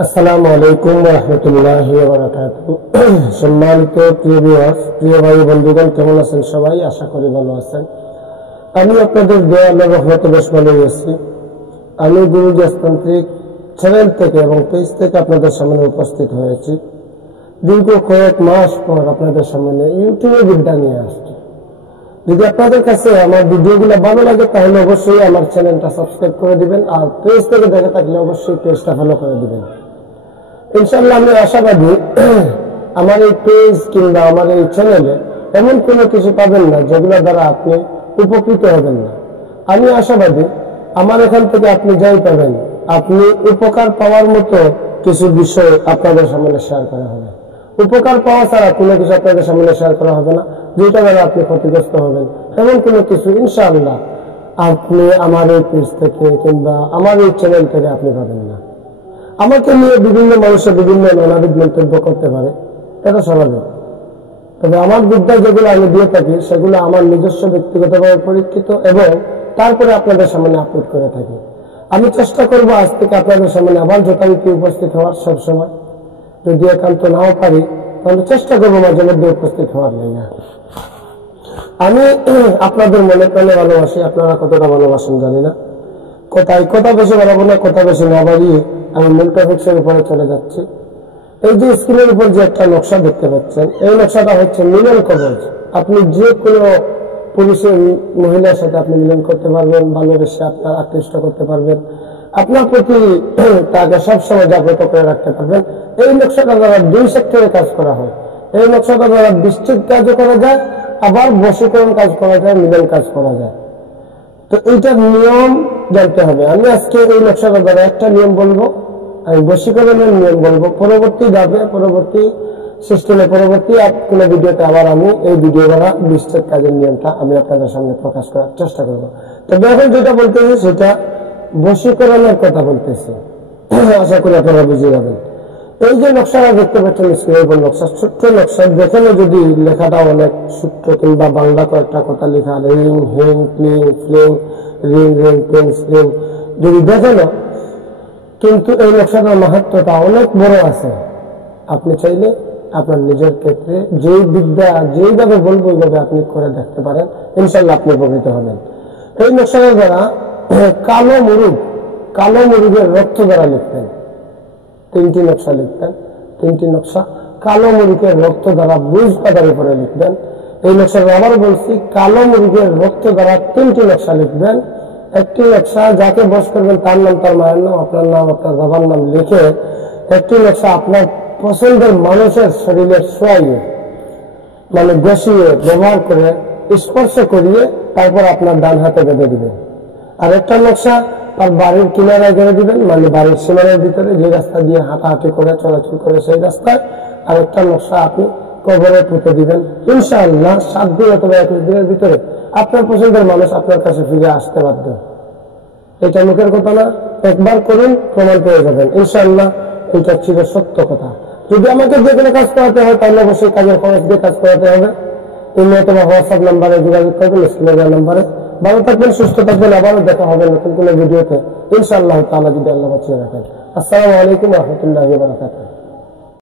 আসসালামু আলাইকুম ওয়া রাহমাতুল্লাহি ওয়া বারাকাতুহু। সম্মানিত প্রিয় ভিউয়ার্স, প্রিয় ভাই বন্ধুগণ, কেমন আছেন সবাই? আশা করি ভালো আছেন। আমি আপনাদের দোয়া আল্লাহর রহমতে বেশ ভালোই আছি। আমি গুরুজি তান্ত্রিক চ্যানেল থেকে এবং পেজ থেকে আপনাদের সামনে উপস্থিত হয়েছি। দীর্ঘ কয়েক মাস পর আপনাদের সামনে ইউটিউবে বিদ্যা নিয়ে আসছি। যদি আপনাদের কাছে আমার ভিডিওগুলো ভালো লাগে তাহলে অবশ্যই আমার চ্যানেলটা সাবস্ক্রাইব করে দিবেন, আর পেজ থেকে দেখে থাকলে অবশ্যই পেজটা ফলো করে দিবেন। ইনশাআল্লাহ আমি আশাবাদী আমার এই পেজ কিংবা আমার এই চ্যানেলে এমন কোনো কিছু পাবেন না যেগুলো দ্বারা আপনি উপকৃত হবেন না। আমি আশাবাদী আমার এখান থেকে আপনি যাই পাবেন, আপনি উপকার পাওয়ার মতো কিছু বিষয় আপনাদের সামনে শেয়ার করা হবে। উপকার পাওয়া ছাড়া কোনো কিছু আপনাদের সামনে শেয়ার করা হবে না যেটা দ্বারা আপনি ক্ষতিগ্রস্ত হবেন, এমন কোনো কিছু ইনশাআল্লাহ আপনি আমার এই পেজ থেকে কিংবা আমার এই চ্যানেল থেকে আপনি পাবেন না। আমাকে নিয়ে বিভিন্ন মানুষের বিভিন্ন নানাবিধ মন্তব্য করতে পারে, এটা স্বাভাবিক। তবে আমার বিদ্যা যেগুলো আমি দিয়ে থাকি সেগুলো আমার নিজস্ব ব্যক্তিগতভাবে পরীক্ষিত এবং তারপরে আপনাদের সামনে আপলোড করে থাকি। আমি চেষ্টা করব আজ থেকে আপনাদের সামনে আবার যথারীতি উপস্থিত হওয়ার সবসময়। যদি একান্ত নাও পারি তাহলে চেষ্টা করবো মাঝে মধ্যে উপস্থিত হওয়ার লেগে। আমি আপনাদের মনে প্রাণে ভালোবাসি, আপনারা কতটা ভালোবাসেন জানি না। কথা বেশি বাড়াবো না, কথা বেশি না বাড়িয়ে আমি মূল টপিক্সের উপরে চলে যাচ্ছি। এই যে স্ক্রিনের উপর যে একটা নকশা দেখতে পাচ্ছেন, এই নকশাটা হচ্ছে মিলন কবচ। আপনি যে কোনো পুরুষের মহিলার সাথে আপনি মিলন করতে পারবেন, ভালোবেসে আপনার আকৃষ্ট করতে পারবেন, আপনার প্রতি তাকে সবসময় জাগ্রত করে রাখতে পারবেন। এই নকশাটা দ্বারা দুই সেক্টরে কাজ করা হয়। এই নকশাটা দ্বারা বৃষ্টির কাজও করা যায়, আবার বশীকরণ কাজ করা যায়, মিলন কাজ করা যায়। তো এইটার নিয়ম জানতে হবে। আমি আজকে এই নকশাটা দ্বারা একটা নিয়ম বলবো, আমি বশীকরণের নিয়ম বলবো। পরবর্তী ধাপে পরবর্তী সিস্টেমে পরবর্তী কোনো ভিডিওতে আবার আমি এই ভিডিও দ্বারা বৃষ্টির কাজের নিয়মটা আমি আপনাদের সামনে প্রকাশ করার চেষ্টা করবো। তবে এখন যেটা বলতেছি সেটা বশীকরণের কথা বলতেছি, আশা করি আপনারা বুঝে যাবেন। এই যে নকশাটা দেখতে পাচ্ছেন স্ক্রিনের উপর নকশা, ছোট্ট নকশা, যেখানে যদি লেখাটা অনেক ছোট্ট কিংবা বাংলা কয়েকটা কথা লেখা, রিং হিং ক্লিং ফ্লিং রিং রিং টিং স্লিং যদি দেখানো, কিন্তু এই নকশাটার মাহাত্ম্যটা অনেক বড় আছে। আপনি চাইলে আপনার নিজের ক্ষেত্রে যেই বিদ্যা যেইভাবে বলবো ওইভাবে আপনি করে দেখতে পারেন, ইনশাল্লাহ আপনি উপকৃত হবেন। এই নকশাটার দ্বারা কালো মুরুগের রক্ত দ্বারা লিখতেন, তিনটি নকশা লিখতেন। তিনটি নকশা কালো মুরুগের রক্ত দ্বারা বুঝ পাতার উপরে লিখবেন। এই নকশাটা আবার বলছি, কালো মুরুগের রক্ত দ্বারা তিনটি নকশা লিখবেন। একটি নকশা যাকে বশ করবেন তার নাম, তার মায়ের নাম, আপনার নাম, আপনার বাবার নাম লিখে একটি নকশা আপনার পছন্দের মানুষের শরীরে শোয়াইয়ে, মানে বসিয়ে ব্যবহার করে স্পর্শ করিয়ে তারপর আপনার ডান হাতে বেঁধে দিবেন। আর একটা নকশা তার বাড়ির কিনারায় গেড়ে দিবেন, মানে বাড়ির সীমানার ভিতরে যে রাস্তা দিয়ে হাঁটাহাঁটি করে চলাচল করে সেই রাস্তায়। আর একটা নকশা আপনি কবরে পুঁতে দিবেন। ইনশাআল্লাহ 7 দিন অথবা 21 দিনের ভিতরে আপনার পছন্দের মানুষ আপনার কাছে ফিরে আসতে বাধ্য। এটা মুখের কথা না, একবার করুন, প্রমাণ পেয়ে যাবেন ইনশাআল্লাহ। এটা ছিল সত্য কথা। যদি আমাকে যে কোনো কাজ করাতে হয় তাহলে অবশ্যই কাজের খরচ দিয়ে কাজ করাতে হবে। ইমেল অথবা হোয়াটসঅ্যাপ নাম্বারে যোগাযোগ করবেন, স্ক্রিনে নাম্বারে। ভালো থাকবেন, সুস্থ থাকবেন, আবারও দেখা হবে নতুন কোনো ভিডিওতে ইনশাআল্লাহ তাআলা, যদি আল্লাহ বাঁচিয়ে রাখেন। আসসালামু আলাইকুম ওয়া রাহমাতুল্লাহি ওয়া বারাকাতুহু।